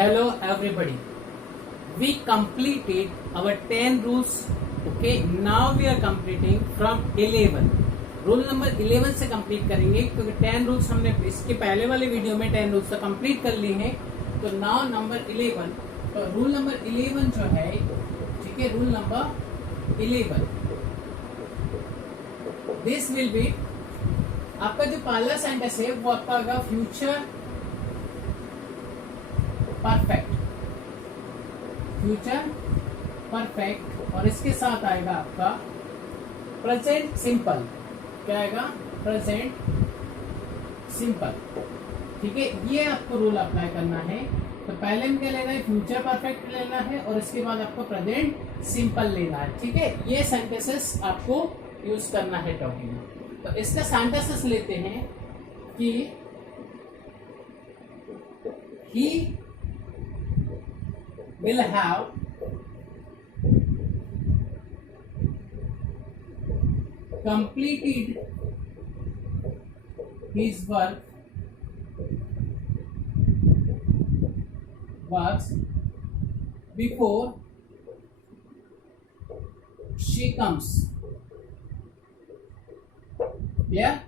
Hello everybody. We completed our 10 rules. Okay, now we are completing from 11. Rule number 11 से complete करेंगे क्योंकि 10 rules हमने इसके पहले वाले वीडियो में 10 रूल्स तो कंप्लीट कर लिए हैं. तो नाउ नंबर 11. तो रूल नंबर 11 जो है, ठीक है, rule number 11, this will be, आपका जो पहला सेंटेंस है वो आपका होगा फ्यूचर परफेक्ट. फ्यूचर परफेक्ट और इसके साथ आएगा आपका प्रेजेंट सिंपल. क्या आएगा? Present simple. ठीक है, ये आपको रूल अप्लाई करना है. तो पहले में क्या लेना है? फ्यूचर परफेक्ट लेना है और इसके बाद आपको प्रेजेंट सिंपल लेना है. ठीक है, ये सेंटेंसेस आपको यूज करना है टॉकिंग में. तो इसका सेंटेंसेस लेते हैं कि ही will have completed his works before she comes. Clear?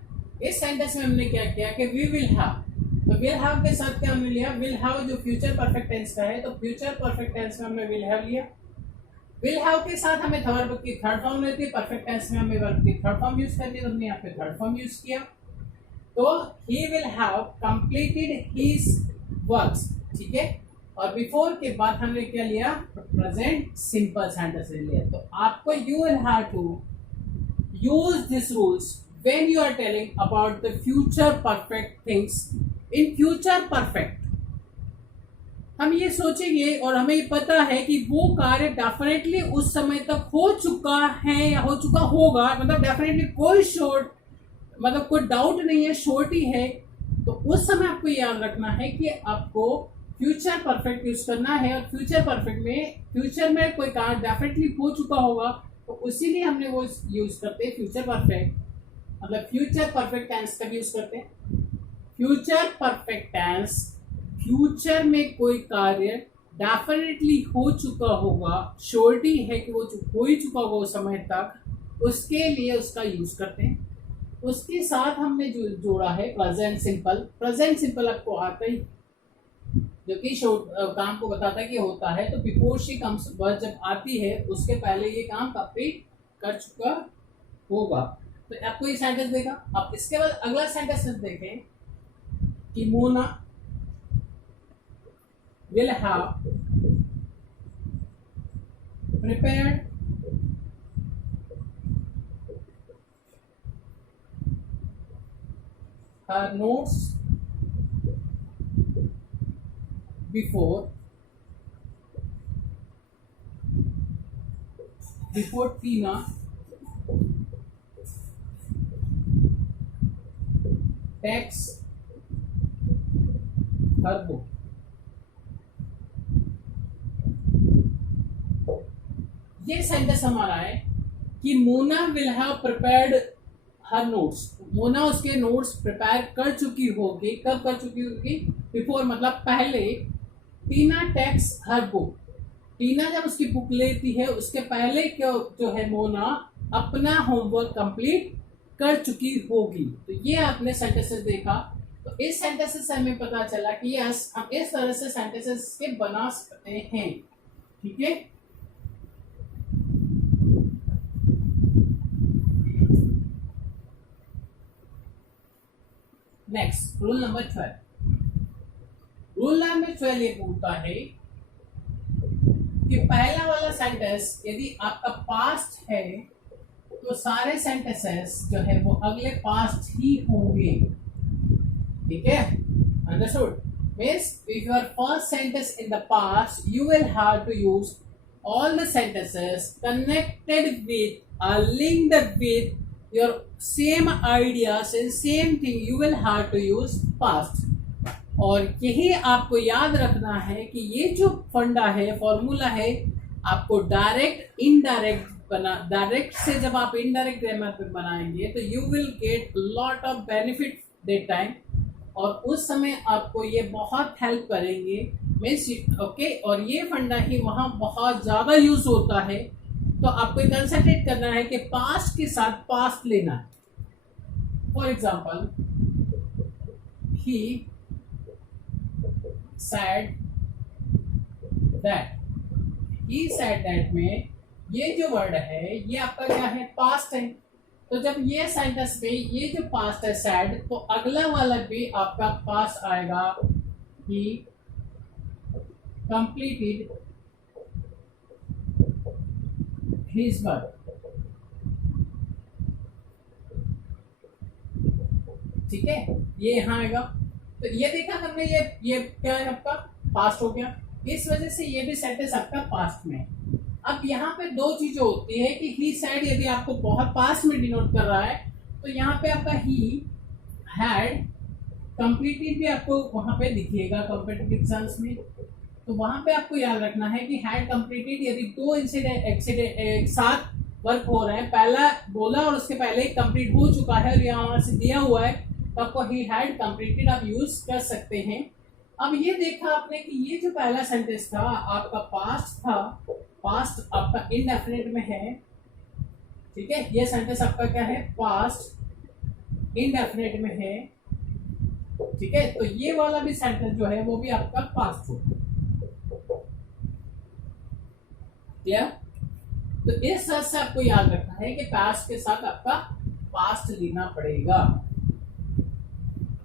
इस सेंटेंस में हमने क्या किया कि वी विल हैव. तो विल हैव के साथ क्या हमने लिया? विल हैव जो फ्यूचर परफेक्ट टेंस का है, तो फ्यूचर परफेक्ट टेंस में हमने विल हैव लिया. विल हैव के साथ हमें वर्ब की थर्ड फॉर्म लेती है. परफेक्ट टेंस में हमें वर्ब की थर्ड फॉर्म यूज करनी है, तो हमने यहाँ पे थर्ड फॉर्म यूज किया. तो he will have completed his works. ठीक है, और बिफोर के बाद हमने क्या लिया? प्रेजेंट सिंपल सेंटेंस लिया. तो आपको you will have to use this rules when you are telling about the future perfect things. in future perfect हम ये सोचेंगे और हमें ये पता है कि वो कार्य डेफिनेटली उस समय तक हो चुका है या हो चुका होगा. मतलब डेफिनेटली कोई शॉर्ट, मतलब कोई डाउट नहीं है, शॉर्ट ही है. तो उस समय आपको याद रखना है कि आपको फ्यूचर परफेक्ट यूज करना है. और फ्यूचर परफेक्ट में फ्यूचर में कोई कार्य डेफिनेटली हो चुका होगा, तो इसीलिए हमने वो यूज करते हैं फ्यूचर परफेक्ट. मतलब फ्यूचर परफेक्ट टेंस का भी यूज करते हैं. फ्यूचर परफेक्ट टेंस, फ्यूचर में कोई कार्य डेफिनेटली हो चुका होगा, श्योरिटी है कि वो हो ही चुका होगा उस समय तक, उसके लिए उसका यूज करते हैं. उसके साथ हमने जो जोड़ा है प्रेजेंट सिंपल. प्रेजेंट सिंपल आपको आता ही, जो कि काम को बताता है कि होता है. तो बिफोर शी कम्स वर्ड जब आती है उसके पहले ये काम कंप्लीट कर चुका होगा. तो आपको ये सेंटेंस देगा. अब इसके बाद अगला सेंटेंस देखें कि Mona will have prepared her notes before Tina takes her book. ये सेंटेंस हमारा है कि Mona will have prepared her notes. Mona उसके नोट्स प्रिपेयर कर चुकी होगी. कब कर चुकी होगी? बिफोर मतलब पहले. टीना टेक्स हर बुक. टीना जब उसकी बुक लेती है उसके पहले क्यों जो है मोना अपना होमवर्क कंप्लीट कर चुकी होगी. तो ये आपने सेंटेंसेस देखा. तो इस सेंटेंसेस से हमें पता चला कि यस, हम इस तरह से सेंटेंसेस के बना सकते हैं. ठीक है, next rule number 12. Rule number 12 ये बोलता है कि पहला वाला सेंटेंस यदि आपका पास्ट है तो सारे सेंटेंसेस जो है वो अगले पास्ट ही होंगे. ठीक है, understood? Means if your first sentence in the past you will have to use all the sentences connected with or linked with your same ideas and same thing. You will have to use past. और यही आपको याद रखना है कि ये जो फंडा है, फॉर्मूला है, आपको डायरेक्ट इनडायरेक्ट डायरेक्ट से जब आप इनडायरेक्ट ग्रामर पे बनाएंगे तो you will get lot of benefit that time. और उस समय आपको ये बहुत हेल्प करेंगे मीन्स ओके, और ये फंडा ही वहां बहुत ज्यादा यूज होता है, तो आपको कंसंट्रेट करना है कि पास्ट के साथ पास्ट लेना है। For example, he said that, he said that में ये जो वर्ड है ये आपका क्या है, पास्ट है। तो जब ये सेंटेंस में ये जो पास्ट है सैड, तो अगला वाला भी आपका पास्ट आएगा, ही कंप्लीटेड हिज वर्क। ठीक है, ये यहाँ आएगा। तो ये देखा हमने, ये क्या है आपका पास्ट हो गया, इस वजह से ये भी सेंटेंस आपका पास्ट में है। अब यहाँ पे दो चीजें होती है कि ही सैड यदि आपको बहुत पास्ट में डिनोट कर रहा है, तो यहाँ पे आपका ही हैड कंप्लीटली भी आपको वहां पे दिखिएगा कॉम्पिटिटिव एग्जाम्स में। तो वहां पे आपको याद रखना है कि हैड कंप्लीटेड, यदि दो इंसिडेंट एक्सीडेंट एक साथ वर्क हो रहे हैं, पहला बोला और उसके पहले कंप्लीट हो चुका है और यहाँ से दिया हुआ है, तो आपको ही हैड कंप्लीटेड आप यूज कर सकते हैं। अब ये देखा आपने कि ये जो पहला सेंटेंस था आपका पास्ट था, पास्ट आपका इनडेफिनिट में है। ठीक है, ये सेंटेंस आपका क्या है, पास्ट इनडेफिनिट में है। ठीक है, तो ये वाला भी सेंटेंस जो है वो भी आपका पास्ट हो। क्लियर? तो इस तरह से आपको याद रखना है कि पास्ट के साथ आपका पास्ट लेना पड़ेगा।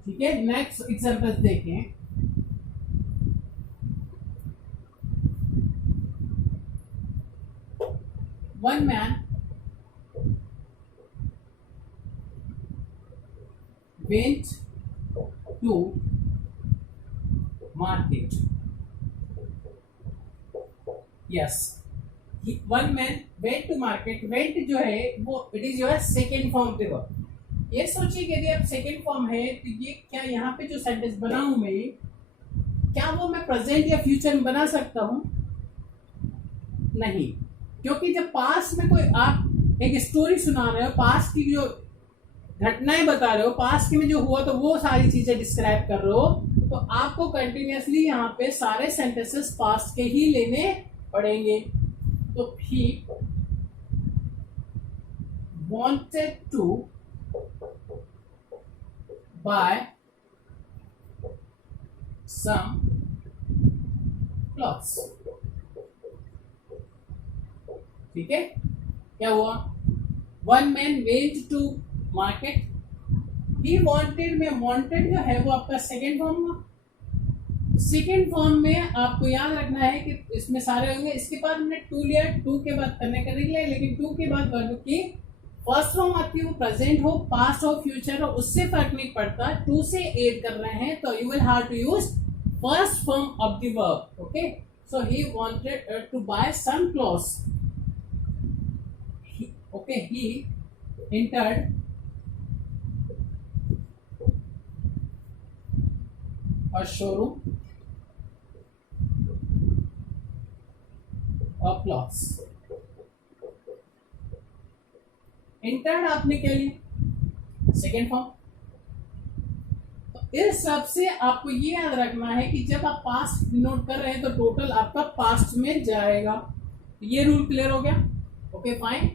ठीक है, नेक्स्ट एग्जांपल देखें। One man went to market. Yes, one man went to market. Went जो है वो it is your second form पे वर्ब। ये सोचिए कि यदि आप सेकेंड फॉर्म है तो ये क्या यहाँ पे जो सेंटेंस बना हूं मैं, क्या वो मैं प्रेजेंट या फ्यूचर में बना सकता हूं? नहीं, क्योंकि जब पास्ट में कोई आप एक स्टोरी सुना रहे हो, पास्ट की जो घटनाएं बता रहे हो, पास्ट में जो हुआ तो वो सारी चीजें डिस्क्राइब कर रहे हो, तो आपको कंटिन्यूअसली यहाँ पे सारे सेंटेंसेस पास्ट के ही लेने पड़ेंगे। तो he wanted to buy some clothes. ठीक है, क्या हुआ, one man went to market, he wanted में वांटेड जो है वो आपका सेकेंड फॉर्म हुआ। सेकेंड फॉर्म में आपको याद रखना है कि इसमें सारे होंगे। इसके बाद हमने टू लिया, टू के बाद करने का नहीं लिया, लेकिन टू के बाद वर्ब की फर्स्ट फॉर्म आती है, प्रेजेंट हो, पास्ट हो, फ्यूचर हो, उससे फर्क नहीं पड़ता। टू से एड कर रहे हैं तो you will have to use first form of the verb. Okay, so he wanted to buy some clothes. Okay, he entered a showroom of clothes। entered आपने क्या लिया, सेकेंड फॉर्म। तो इस सब से आपको ये याद रखना है कि जब आप पास्ट नोट कर रहे हैं तो टोटल आपका पास्ट में जाएगा। ये रूल क्लियर हो गया? Okay, fine.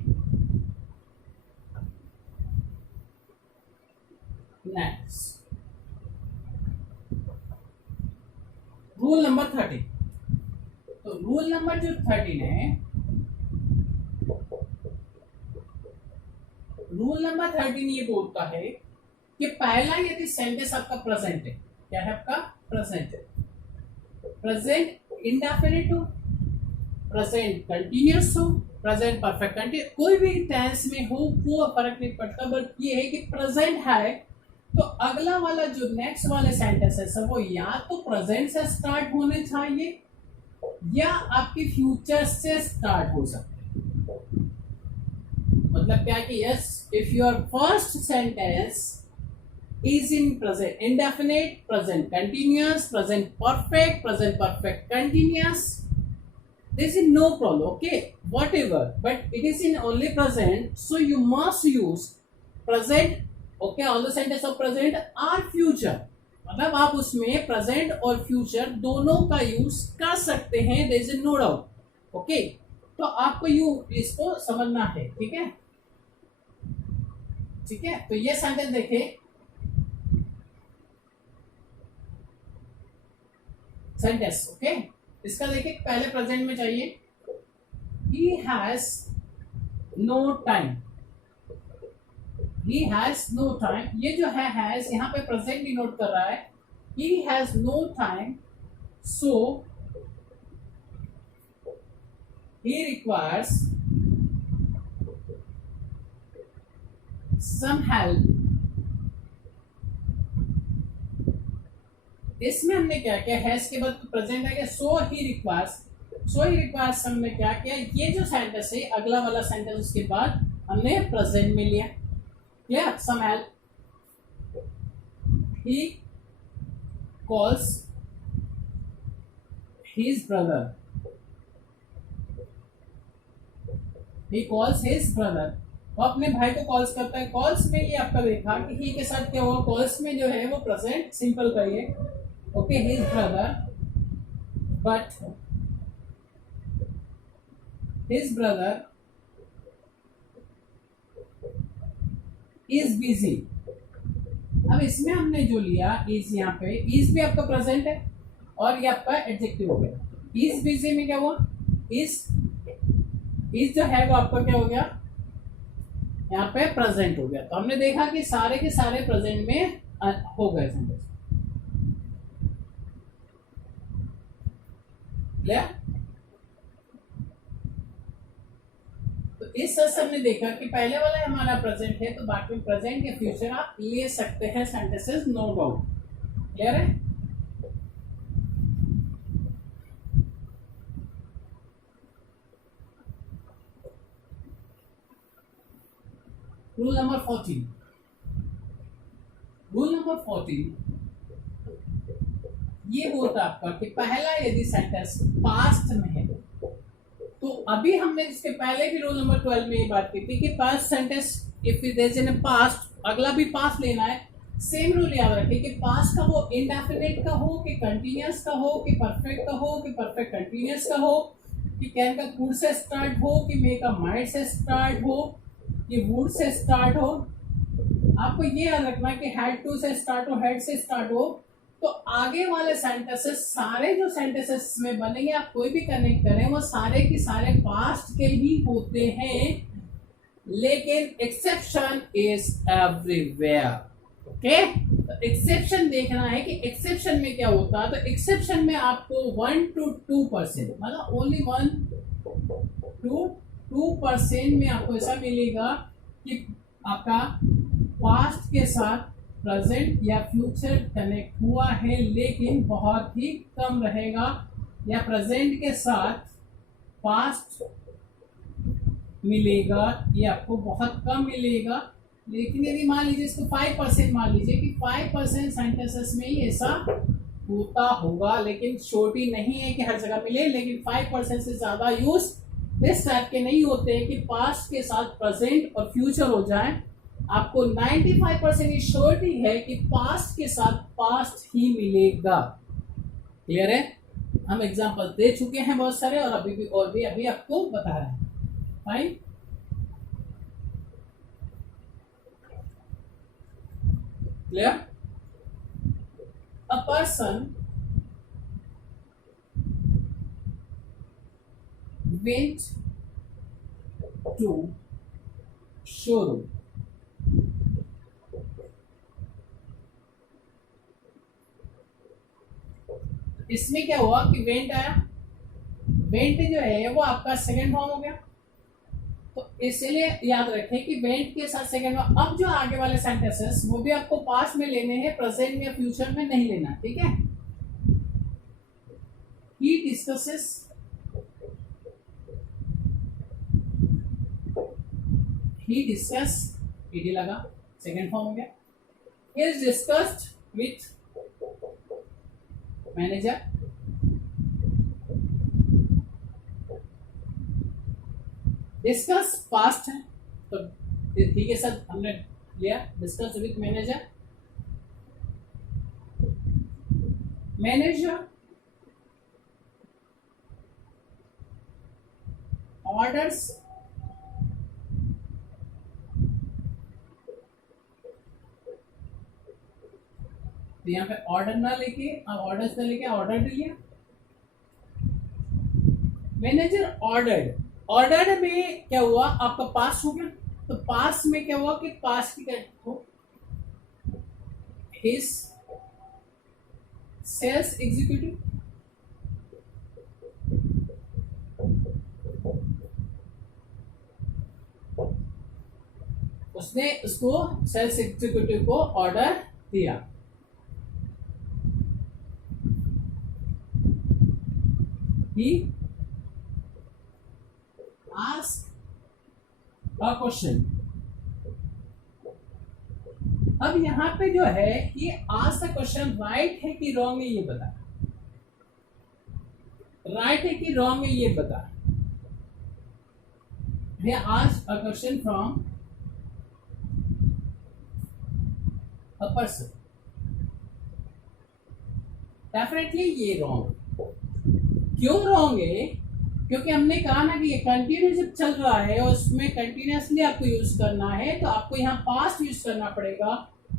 Next rule number 13। तो रूल नंबर जो 13 है, रूल नंबर 13 ये बोलता है कि पहला यदि सेंटेंस आपका प्रेजेंट है, क्या है आपका प्रेजेंट है, प्रेजेंट इंडेफिनिट हो, प्रेजेंट कंटिन्यूअस हो, प्रेजेंट परफेक्ट कंटिन्यूअस, कोई भी टेंस में हो वो फर्क नहीं पड़ता, बट ये है कि प्रेजेंट है तो अगला वाला जो नेक्स्ट वाले सेंटेंसेस है वो या तो प्रेजेंट से स्टार्ट होने चाहिए या आपके फ्यूचर से स्टार्ट हो सकते हैं। मतलब क्या कि yes, if your first sentence is in present indefinite, present continuous, present perfect continuous, this is no problem, okay, whatever, but it is in only present, so you must use present. Okay, all the sentences of present are future, मतलब आप उसमें present और future दोनों का use कर सकते हैं, there is no doubt. Okay, तो आपको इसको समझना है। ठीक है, ठीक है। तो ये सेंटेंस देखें, सेंटेंस ओके, इसका देखिए पहले प्रेजेंट में चाहिए, he has no time, he has no time। ये जो है has यहाँ पे प्रेजेंट डिनोट कर रहा है, he has no time, so he requires some help। इसमें हमने क्या किया, हैज के बाद प्रेजेंट है, सो he requires, so he requires हमने क्या किया, ये जो सेंटेंस है अगला वाला सेंटेंस उसके बाद हमने प्रेजेंट में लिया। Clear, some help, he calls his brother, he calls his brother, वो अपने भाई को कॉल्स करता है। कॉल्स में ये आपका देखा कि ही के साथ क्या हुआ, कॉल्स में जो है वो प्रेजेंट सिंपल करिए, okay, his brother, but his brother is busy. अब इसमें हमने जो लिया इज, यहाँ पे इज भी आपका प्रेजेंट है और ये आपका एडजेक्टिव हो गया। इज बिजी में क्या हुआ, इज जो है वो आपका क्या हो गया, यहाँ पे प्रेजेंट हो गया। तो हमने देखा कि सारे के सारे प्रेजेंट में हो गए सेंटेंस। क्लियर? तो इस सेशन में देखा कि पहले वाला हमारा प्रेजेंट है, तो बाकी में प्रेजेंट या फ्यूचर आप ले सकते हैं सेंटेंसेस, नो डाउट। क्लियर है? रूल नंबर 14, रूल नंबर 14 ये बोलता आपका कि पहला यदि सेंटेंस पास्ट में है, तो अभी हमने इसके पहले भी रूल नंबर 12 में ये बात की थी कि past sentence if there is in past, अगला भी पास्ट लेना है। सेम रूल याद रखिए कि पास्ट का हो इंडेफिनिट का हो, कि कंटीन्यूअस का हो, कि परफेक्ट का हो, कि परफेक्ट कंटीन्यूअस का हो, कि कैन का कुड से स्टार्ट हो, कि मे का माइट से स्टार्ट हो, कि वुड से स्टार्ट हो। आपको ये याद रखना है कि हैड टू से स्टार्ट हो, हेड से स्टार्ट हो। तो आगे वाले सेंटेंसेस सारे जो सेंटेंसेस में बनेंगे, आप कोई भी कनेक्ट करें, वो सारे के सारे पास्ट के ही होते हैं, लेकिन एक्सेप्शन इज एवरीवेयर। ओके, तो एक्सेप्शन देखना है कि एक्सेप्शन में क्या होता है। तो एक्सेप्शन में आपको 1 to 2%, मतलब ओनली 1 to 2% में आपको ऐसा मिलेगा कि आपका पास्ट के साथ प्रेजेंट या फ्यूचर कनेक्ट हुआ है, लेकिन बहुत ही कम रहेगा, या प्रेजेंट के साथ पास्ट मिलेगा, ये आपको बहुत कम मिलेगा। लेकिन यदि मान लीजिए इसको 5% मान लीजिए कि 5% सेंटेंसेस में ही ऐसा होता होगा, लेकिन छोटी नहीं है कि हर जगह मिले, लेकिन 5% से ज्यादा यूज इस टाइप के नहीं होते हैं कि पास्ट के साथ प्रेजेंट और फ्यूचर हो जाए। आपको 95% श्योरिटी है कि पास्ट के साथ पास्ट ही मिलेगा। क्लियर है? हम एग्जांपल दे चुके हैं बहुत सारे, और अभी भी और भी अभी आपको बता रहे हैं। Fine, clear? A person went to showroom, इसमें क्या हुआ कि वेंट आया, वेंट जो है वो आपका सेकंड फॉर्म हो गया। तो इसलिए याद रखें कि वेंट के साथ सेकंड फॉर्म। अब जो आगे वाले सेंटेंसेस वो भी आपको पास्ट में लेने हैं, प्रेजेंट या फ्यूचर में नहीं लेना। ठीक है? ही डिस्कसेस, he discussed, ed लगा, सेकेंड फॉर्म हो गया। he is discussed with manager, discuss past है, तो ठीक है सर, हमने लिया discuss with manager. manager orders तो यहाँ पे ऑर्डर ना लेके अब ऑर्डर्स ना लेके ऑर्डर लिया। मैनेजर ऑर्डर्ड में क्या हुआ, आपका पास हो गया। तो पास में क्या हुआ कि पास की हिज सेल्स एग्जीक्यूटिव उसने उसको सेल्स एग्जीक्यूटिव को ऑर्डर दिया। He asked a question। अब यहां पे जो है ये ask a question राइट है कि रॉन्ग है ये बता, राइट है कि रॉन्ग है ये बता। He asked a question from a person, definitely ये रॉन्ग। क्यों रॉन्ग है? क्योंकि हमने कहा ना कि ये कंटिन्यूस जब चल रहा है और उसमें कंटिन्यूसली आपको यूज करना है तो आपको यहाँ पास्ट यूज करना पड़ेगा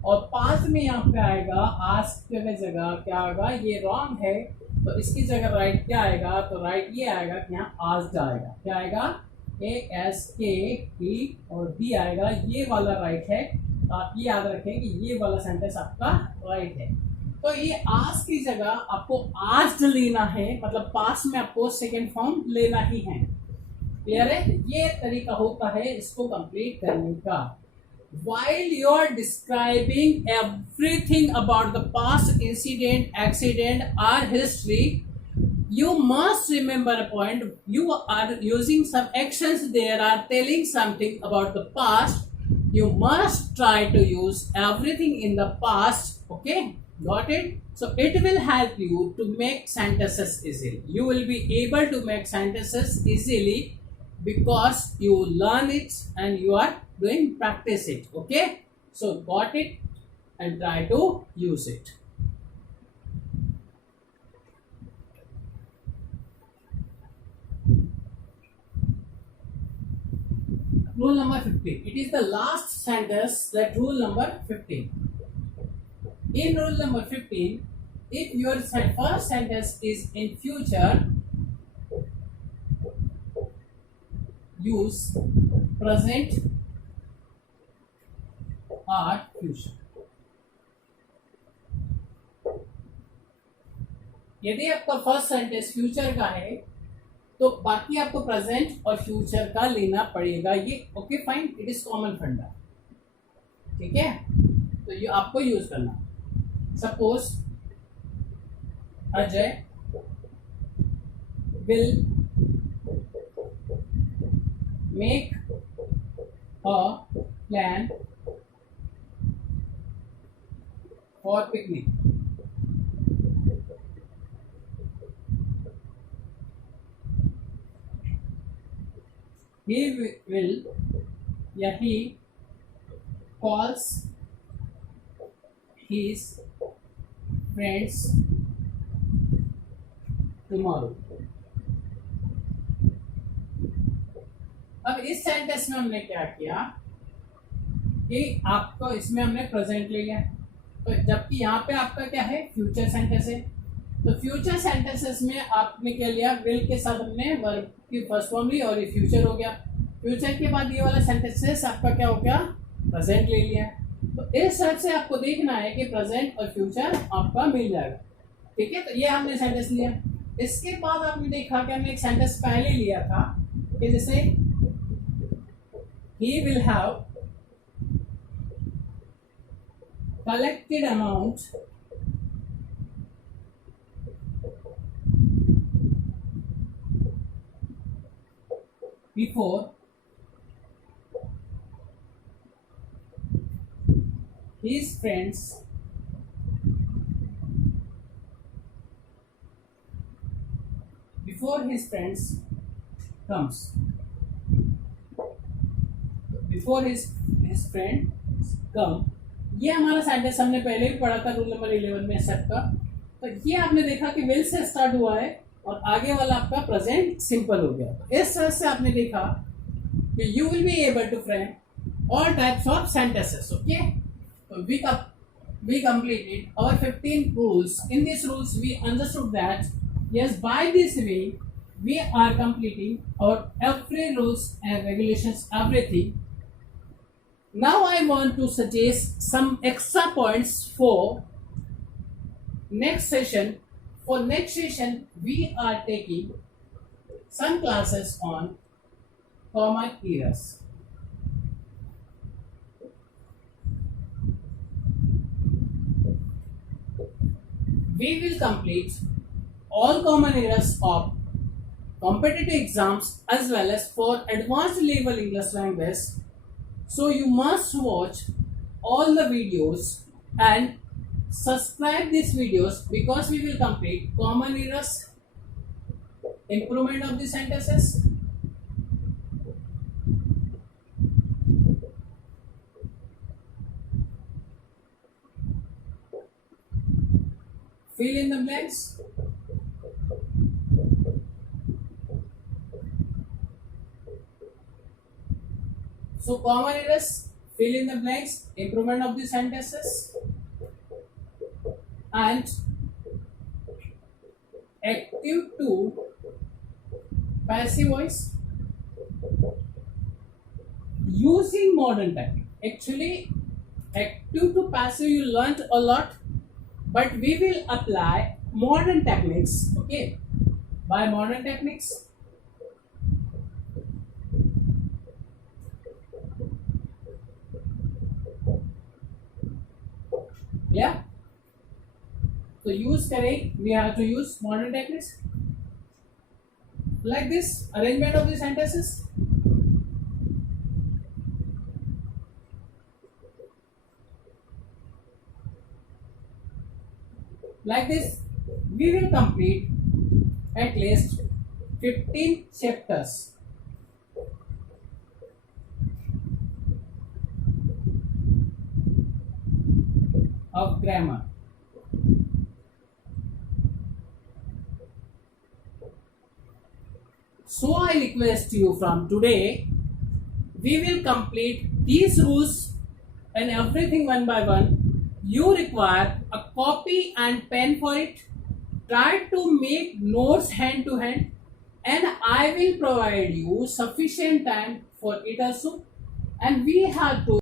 और पास्ट में यहाँ पे आएगा आस्क की जगह क्या आएगा, ये रॉन्ग है तो इसकी जगह राइट क्या आएगा, तो राइट ये आएगा कि यहाँ आस्क्ड आएगा। क्या आएगा? ASKE और B आएगा, ये वाला राइट है। तो आप ये याद रखें कि ये वाला सेंटेंस आपका राइट है। तो ये आस्क की जगह आपको आस्क्ड लेना है, मतलब पास्ट में आपको सेकेंड फॉर्म लेना ही है। क्लियर है? ये तरीका होता है इसको कंप्लीट करने का। While you are describing everything about the past incident, accident or history, you must remember a point. You are using some actions there are telling something about the past. You must try to use everything in the past. Okay? Got it? So it will help you to make sentences easily. You will be able to make sentences easily because you learn it and you are doing practice it. Okay? So got it and try to use it. Rule number 15. It is the last sentence, that rule number 15. In rule number 15, if your first sentence is in future, use present or future. यदि आपका first sentence future का है तो बाकी आपको present और future का लेना पड़ेगा। ये okay fine, it is common फंडा। ठीक है, तो ये आपको यूज करना। Suppose Ajay will make a plan for picnic. He will या he calls his friends tomorrow। अब इस सेंटेंस में हमने क्या किया कि आपको इसमें हमने प्रेजेंट ले लिया, तो जबकि यहाँ पे आपका क्या है, फ्यूचर सेंटेंस है। तो फ्यूचर सेंटेंसेस में आपने क्या लिया, विल के साथ हमने वर्ब की फर्स्ट फॉर्म ली और ये फ्यूचर हो गया। फ्यूचर के बाद ये वाला सेंटेंसेस आपका क्या हो गया, प्रेजेंट ले लिया। तो इस तरह से आपको देखना है कि प्रेजेंट और फ्यूचर आपका मिल जाएगा। ठीक है, तो ये हमने सेंटेंस लिया। इसके बाद आपने देखा कि हमने एक सेंटेंस पहले लिया था कि जैसे he will have collected amount before his friends comes। Before his friend come, ये हमारा सेंटेंस हमने पहले भी पढ़ा था रूल नंबर 11 में सबका। तो ये आपने देखा कि विल से स्टार्ट हुआ है और आगे वाला आपका प्रेजेंट सिंपल हो गया। तो इस तरह से आपने देखा कि you will be able to frame all types of sentences. Okay, तो we completed our 15 rules. In these rules we understood that yes, by this way we are completing our every rules and regulations, everything. Now I want to suggest some extra points for next session. For next session we are taking some classes on common errors. We will complete all common errors of competitive exams as well as for advanced level English language. So you must watch all the videos and subscribe these videos because we will complete common errors, improvement of the sentences, fill in the blanks, so common errors, fill in the blanks, improvement of the sentences, and active to passive voice using modern technique. Actually, active to passive you learnt a lot, but we will apply modern techniques. Okay, by modern techniques yeah, so use करें, we have to use modern techniques like this arrangement of the sentences, like this. We will complete at least 15 chapters of grammar. So I request you from today, we will complete these rules and everything one by one. You require a copy and pen for it. Try to make notes hand to hand, and I will provide you sufficient time for it also. And we have to